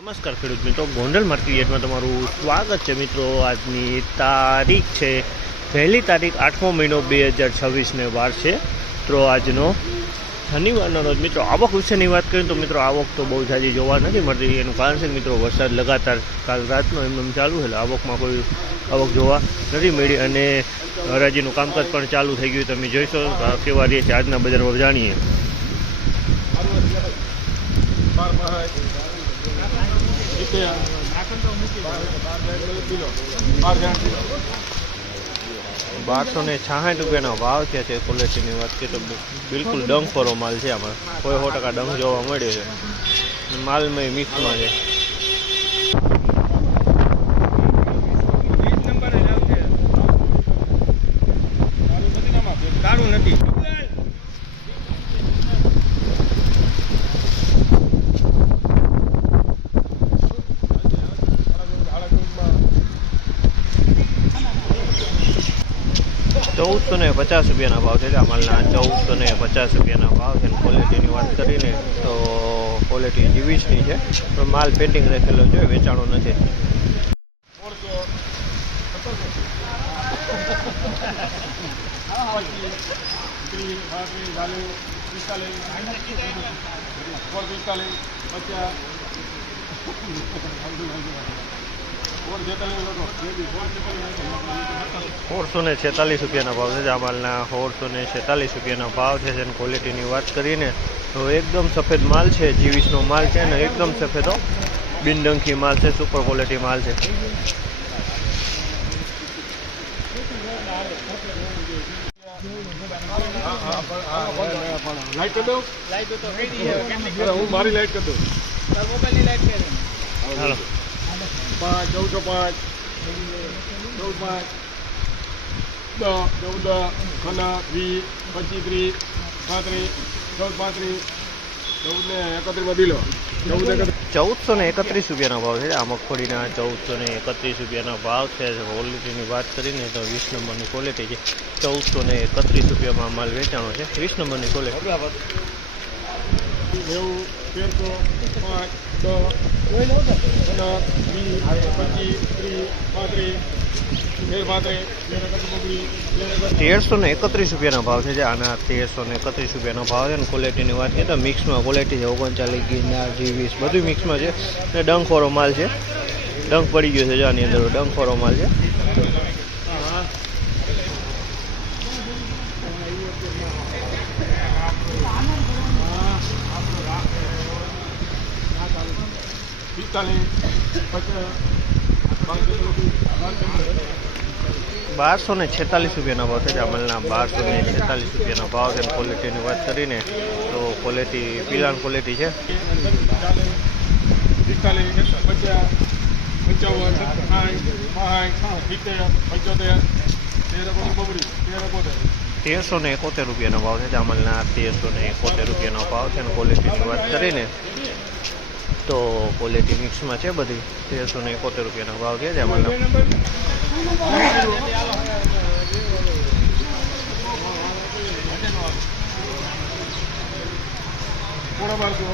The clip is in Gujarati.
નમસ્કાર ખેડૂત મિત્રો, ગોંડલ માર્કેટમાં તમારું સ્વાગત છે મિત્રો। આજની તારીખ છે 1 તારીખ 8મો મહિનો 2026 વાર છે। તો આજનો શનિવારનો રોજ મિત્રો આવક વિશેની વાત કરીએ તો મિત્રો આવક તો બહુ જાજી જોવા નથી મળતી। એનું કારણ છે મિત્રો વરસાદ લગાતાર કાલ રાતનો એમ ચાલુ છે, આવકમાં કોઈ આવક જોવા નથી મળી અને હરાજીનું કામકાજ પણ ચાલુ થઈ ગયું। તમે જોઈશો કેવા રહે છે આજના બજારમાં જાણીએ। ₹1266 ભાવ થયા છે। ક્વોલિટીની વાત કરીએ તો બિલકુલ ડંખોરો માલ છે। આમાં કોઈ 100% ડંખ જોવા મળે છે। માલમાં મિક્સમાં છે। ₹1450 ભાવ છે। આ માલના ₹1450 ભાવ છે। ક્વોલિટીની વાત કરીને તો ક્વોલિટી જીવીસની છે, પણ માલ પેન્ટિંગ રાખેલો છે, વેચાણો નથી। ₹446 ભાવ છે। આ માલના ₹446 ભાવ છે। અને ક્વોલિટીની વાત કરીને તો એકદમ સફેદ માલ છે, જીવીસનો માલ છે ને એકદમ સફેદો બિનડંખી માલ છે, સુપર ક્વોલિટી માલ છે। લાઈટ કરી દો, લાઈટ તો કહી દીધી, હું મારી લાઈટ કરી દઉં, તાર મોબાઈલની લાઈટ કરી દે। હાલો 5 14 5 14 5 10 14 20 25 30 35 14 35 14 31 દીલો। ₹1431 ભાવ છે। આ મગફળીના ₹1431 ભાવ છે। ક્વોલિટીની વાત કરીને તો 20 નંબરની ક્વોલિટી છે। ₹1431 માલ વેચાણો છે। 20 નંબરની ક્વોલિટી। 1331 ભાવ છે। આના ₹1331 ભાવ છે। અને ક્વોલિટીની વાત કરીએ તો મિક્સમાં ક્વોલિટી છે। 39 ગિરનાર G20 બધું મિક્સમાં છે અને ડંખોરો માલ છે, ડંખ પડી ગયો છે। આની અંદર ડંખોરો માલ છે। ₹1246 ભાવ છે। અમલના ₹1246 ભાવ છે। ક્વોલિટીની વાત કરીને તો ક્વોલિટી પીલાણ ક્વોલિટી છે। ₹1371 ભાવ છે। અમલના ₹1371 ભાવ છે। અને ક્વોલિટીની વાત કરીને તો ક્વોલિટી મિક્સમાં છે બધી। ₹1371 ભાવ છે। અમલના ₹1200